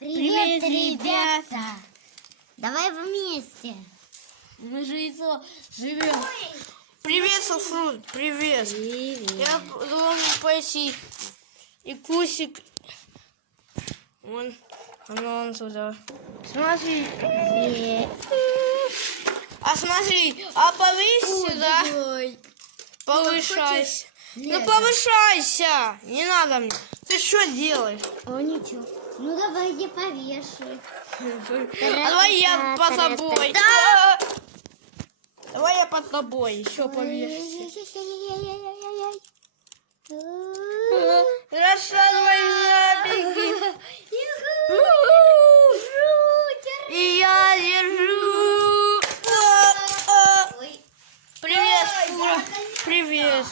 Привет, ребята! Давай вместе. Мы же живем. Привет, Софрут, привет. Я должен пойти. И Кусик. Он сюда. Смотри. А смотри, повысь сюда. Повышайся. Ну повышайся. Не надо мне. Ты что делаешь? О, ничего. Ну давай я повешу. Давай я под тобой. Давай я под тобой еще повешу. Рассказывай беги. И я держу. Привет, Фура. Привет.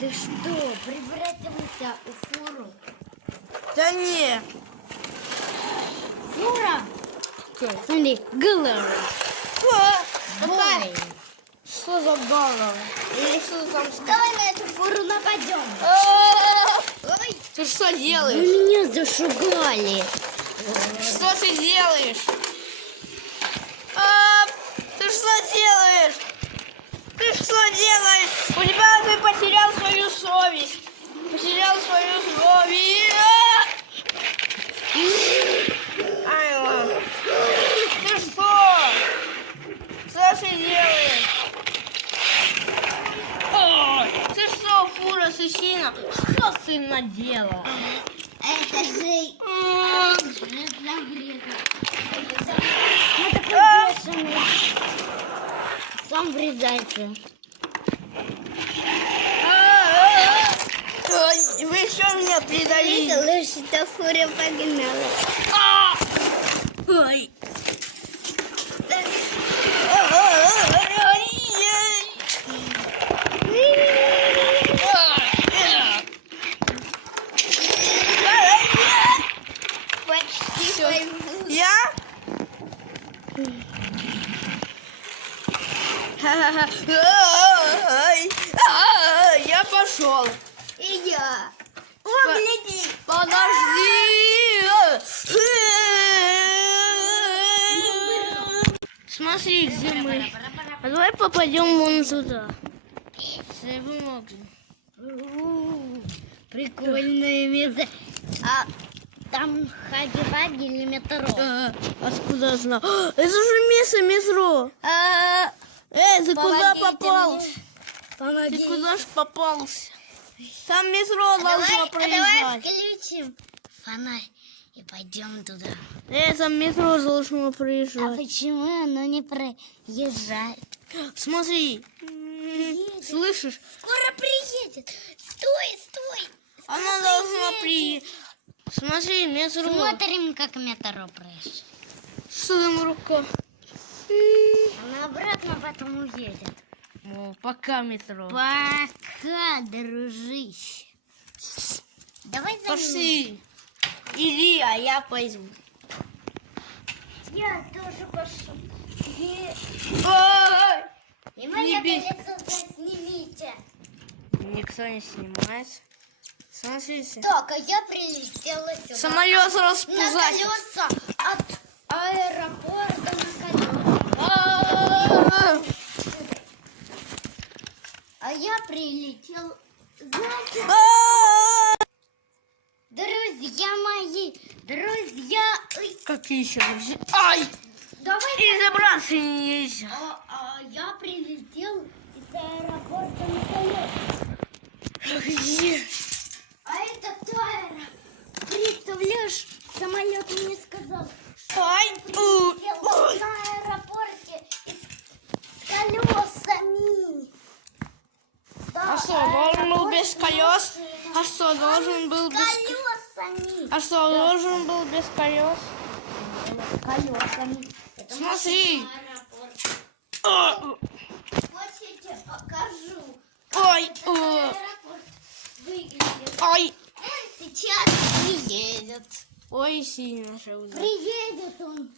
Ты что, превратился в фуру? Да не. Фура? Смотри, голова. Какая? Что за баба? Или что там? Давай на эту фуру нападем. Ой, Ты что вы делаешь? меня зашугали. Что ты делаешь? Ты что делаешь? Ты что делаешь? У тебя ты потерял свою совесть. Потерял свою совесть. Ай, ладно. Ты что? Что ты делаешь? Ты что, Фура, сычина? Что ты наделал? Это же... Сам врезается. Вы что меня предали? Это лошадь фура погнала. Ой. Почти поймала. Я? Я пошел. И я. О, гляди. Подожди. Смотри, где мы. А давай попадем вон сюда. Если вы могли. Прикольное место. А там хаги-ваги или метро? Откуда я знал? Это же место метро. Ты куда попал? Ты куда ж попался? Там метро должно Давай проезжать. включим фонарь и пойдем туда. Там метро должно А проезжать. почему оно не проезжает? Смотри. Слышишь? Скоро приедет. Стой. Она должна приехать. Смотри, метро. Смотрим, как метро проезжает. Что там рука? Она обратно потом уедет. Пока метро. Пока, дружище. Давай за ним. Пошли. Иди, а я пойду. Я тоже пошел. Ой! И мое Не бей. колесо заснимите. Никто не снимает. Смотрите. Так, а я прилетела сюда. Самолет На распузать. колеса от аэропорта на колеса. А я прилетел. Знаете, друзья мои, друзья. Ой, Какие еще друзья? Ай! давай. И забраться нельзя. Я прилетел из аэропорта на колесах. Где? А это Тайра. Представляешь, самолет мне сказал, Ай! прилетел на аэропорте с колесами. А что, должен был без колес? А что, должен был без... колесами. А что, должен был без колес? Колесами. Это Смотри. аэропорт. Хотите, покажу. Ой! Аэропорт выглядит. Ай! Он сейчас приедет. Ой, сильно же удар. Приедет он.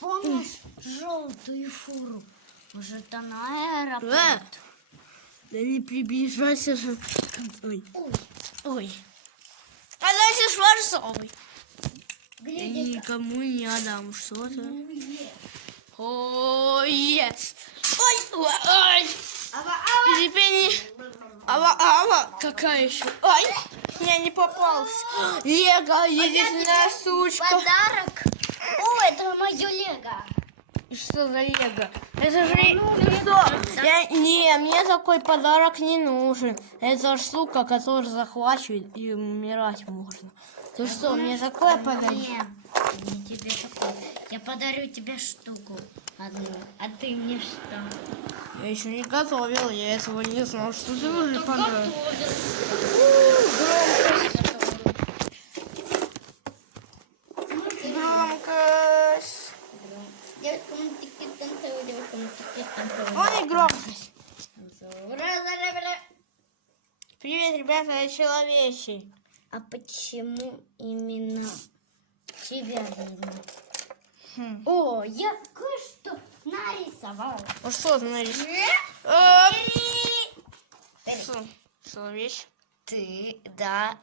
Помнишь желтую фуру? Может, она аэропорт? Да не приближайся же. Ой. Ой. Ой. А дальше Шварцовый. Я Глядишь, никому не отдам что-то. Ой, yes. Ой, ой, ой. И теперь не... Ава, какая еще? Ай, я не попался. Лего, единственная сучка. подарок. О, это мое лего. И что за лего? Это же... Ты что? Не, мне такой подарок не нужен. Это штука, которую захвачивает и умирать можно. Ты что, мне такое подаришь? Нет, не тебе такое. Я подарю тебе штуку одну. А ты мне что? Я еще не готовил, я этого не знал, что ты уже подарил. Громкость. Девушкам тик танцевать, девушкам тик танцевать. Ой, громкость. Привет, ребята, я человечий. А почему именно тебя видно? О, я кое-что нарисовал. А что ты нарисовал? Что? Человечий? Ты, да,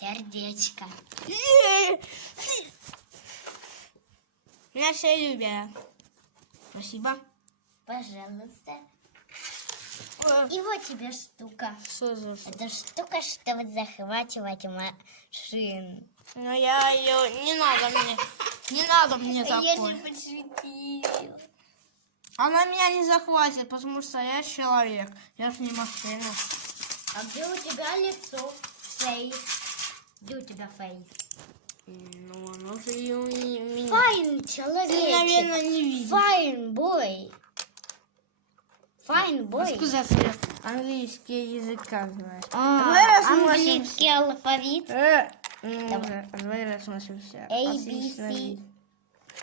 сердечко. Меня все любят. Спасибо. Пожалуйста. И вот тебе штука. Что за штука? Это штука, чтобы захватывать машин. Но я ее... Не надо мне. Не надо мне Я такой. же подсветила. Она меня не захватит, потому что я человек. Я же не машина. А где у тебя лицо? Фейс. Где у тебя фейс? Ну, оно же ее меня... Файн, Ты, человечек. наверное, не видишь. Файн, бой. Файн, бой. Откуда ты английский язык как знаешь? А, Давай рассмотрим. английский алфавит. Давай рассмотримся. A, B, Отлично C. видно.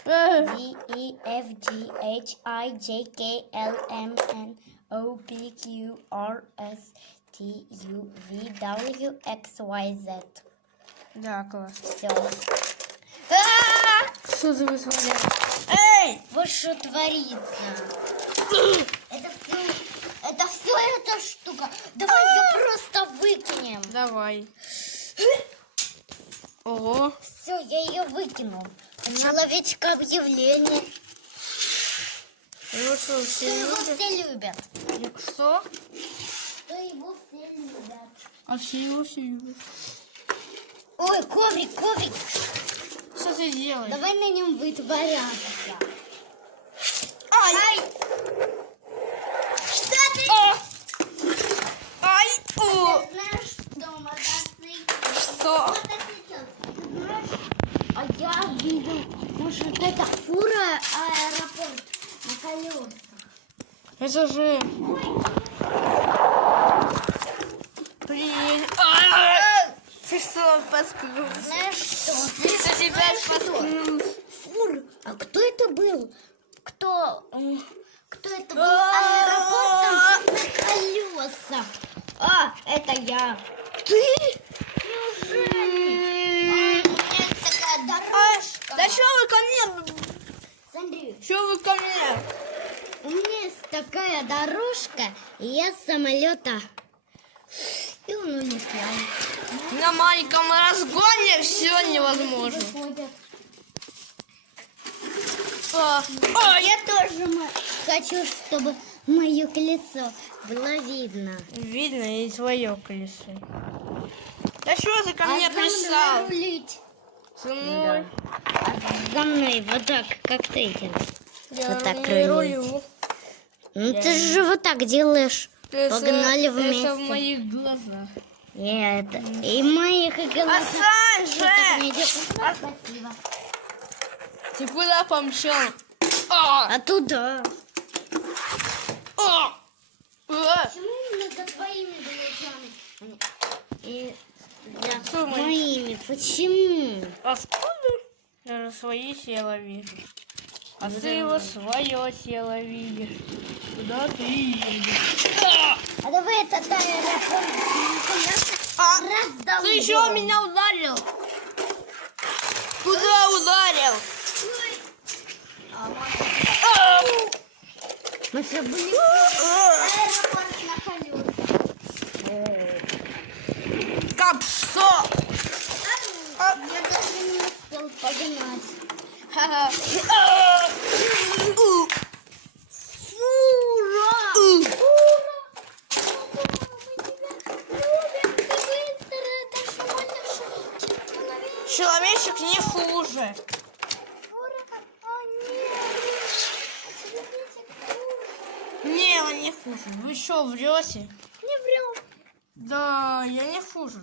D, E, F, G, H, I, J, K, L, M, N, O, P, Q, R, S, T, U, V, W, X, Y, Z. Да, класс. Все. Что за высмотрел? Эй! Вот что творится. Это все эта штука. Давай ее просто выкинем. Давай. Ого. Все, я ее выкинул. Человечка объявление. Его что, Что все его любят? все любят. Что? Что его все любят. А все его все любят. Ой, коврик, коврик. Что ты делаешь? Давай на нем вытворяться. Ай! Ай! Что ты? Ай! О! Ты знаешь, что мотоцикл? Что? Мотоцикл. Ты знаешь? А я видел, может, это фура аэропорт на колесах. Это же... Привет. Ты что, паскудил? Знаешь что? Это тебя паскудил. Фур, а кто это был? Кто это был аэропортом на колесах? А, это я. Ты? Неужели? У меня есть такая дорожка. Да что вы ко мне? Смотри, Что вы ко мне? у меня есть такая дорожка, и я с самолета. И он улетел. На маленьком разгоне все невозможно. Выходят. Я Я тоже хочу, чтобы мое колесо было видно. Видно и твое колесо. Да что ты ко мне за мной пристал? рулить. За мной. За мной, вот так, как ты делаешь. Я Вот так не рулить. рулю. Ну ты же вот так делаешь. Погнали Это вместе. в моих глазах. Нет, и моих и глазах. Отстань Что так же! не делаешь? Спасибо. Ты куда помчал? А туда. Почему именно за твоими глазами? И за Что мои? моими. Почему? Откуда? Я же свои тело вижу. А ты его свое тело видишь. Куда ты едешь? А давай этот аэропорт раздал. Ты еще меня ударил. Куда ударил? Мы все были аэропорт на колесах. Как что? понять. Ха-ха. Фура! У. Человечек не хуже. Не, он не хуже. Вы что, врете? Не врем. Да, я не хуже.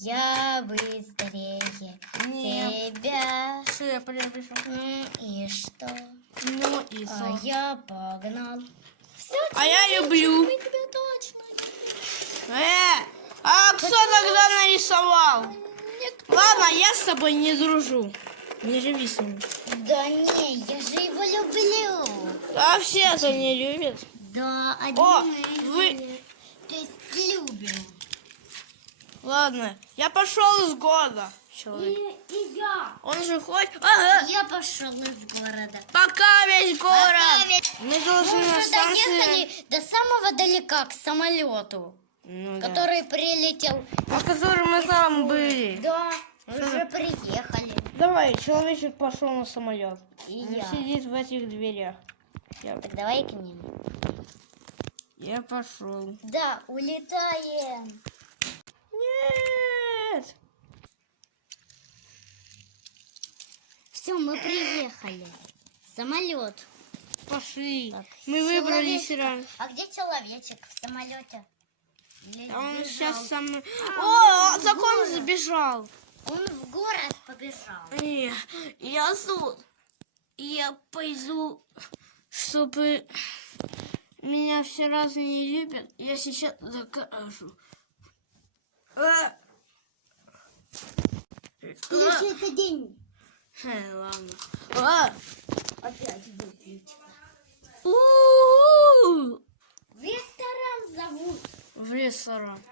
Я быстрее Нет. тебя. Что я пришел? И что? Ну и А что? я погнал. Все, А я люблю. мы тебя точно. А кто тогда нарисовал? Никто. Ладно, я с тобой не дружу. Не живи с ним. Да не, я же его люблю. А все это не любят. Да, один О, мы вы- их, то есть любим. Ладно, я пошел из города. И Человек. я. Он же хоть... Ага. Я пошел из города. Пока весь город. Пока весь- Мы Мы должны на уже станции... доехали до самого далека к самолету, Ну да. который прилетел. А в котором мы там были. Да, мы уже приехали. Давай, человечек пошел на самолет. И Он я. сидит в этих дверях. Так давай к ним. Я пошел. Да, улетаем. Нет. Все, мы приехали. Самолет. Пошли. Так, Мы выбрались человечек. рано. А где человечек в самолете? Или А он сбежал? сейчас сам... А, О, так он город. сбежал. Он в город побежал. Я тут. Я пойду, чтобы меня все разные не любят. Я сейчас докажу. Если это день. Ладно. Опять выпить. У-у-у. В ресторан зовут. В ресторан.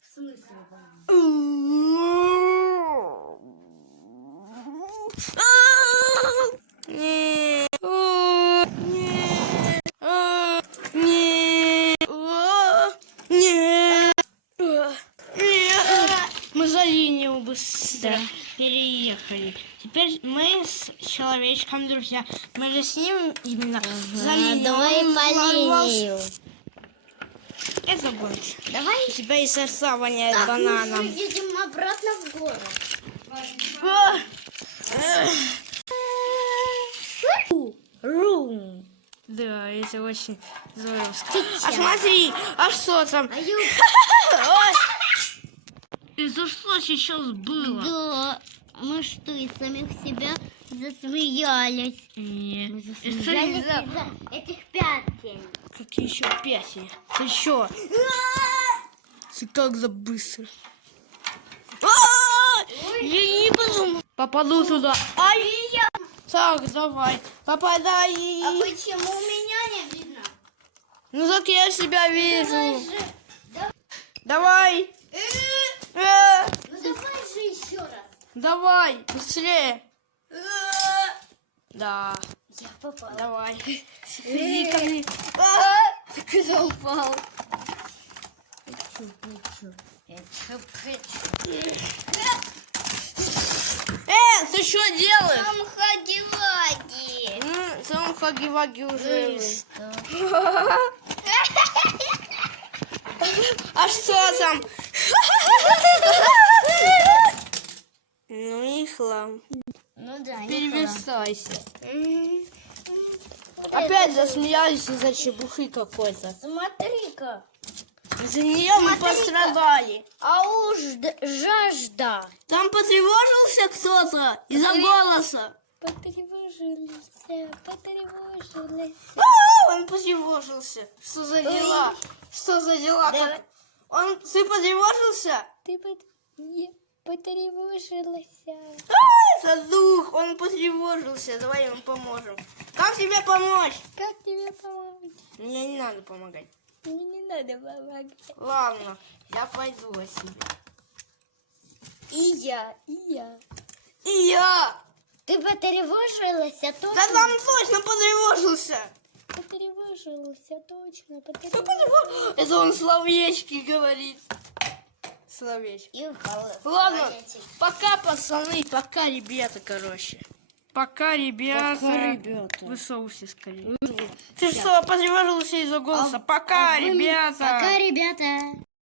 В смысле? Нет. Нет. Нет. Нет. Мы за линию быстро переехали. Теперь мы с человечком друзья. Мы же с ним именно за линию. Давай Он по взорвался. линию. Это больше. Давай. У тебя и сердца воняет Так, мы бананом. едем обратно в город. А! Рум. Да, это очень здорово. Ты А чё? смотри, а что там? А я... Ой! Это что сейчас было? Да, мы что, из самих себя засмеялись. Нет. Мы Это засмеялись нельзя. из-за этих пятен. Какие еще песни? Ты что? Ты как за быстро? Я не подумал. Попаду туда. Ай! Так, давай. Попадай. А почему меня не видно? Ну так я себя вижу. Давай же, Давай. ну давай же еще раз. Давай, быстрее. Да. Я попала. Давай. Иди ко мне. Ты куда упал? Ты что делаешь? Там хаги-лаги. Сам хаги-ваги уже. И что? А что там? Ну и хлам. Ну да, не Переверстайся. хлам. Опять засмеялись из-за чепухи какой-то. Смотри-ка. Из-за нее мы Смотри-ка. пострадали. А уж жажда. Там потревожился кто-то из-за голоса. Потревожились. Он потревожился. Что за дела? Что за дела? Давай. Ты потревожился? Ты потревожилась. Это дух, он потревожился. Давай ему поможем. Как тебе помочь? Как тебе помочь? Мне не надо помогать. Мне не надо помогать. Ладно, я пойду от себя. И я. И я. Ты потревожилась, а точно? Да там точно потревожился. Потревожилась, а точно. Это он словечки говорит. словечко. И упала. Ладно, Смотрите. пока, пацаны, пока, ребята, короче. Пока, ребята. Пока, ребята. Вы соусе скорее. Ты что, потревожился из-за голоса? Пока, ребята. Пока, ребята.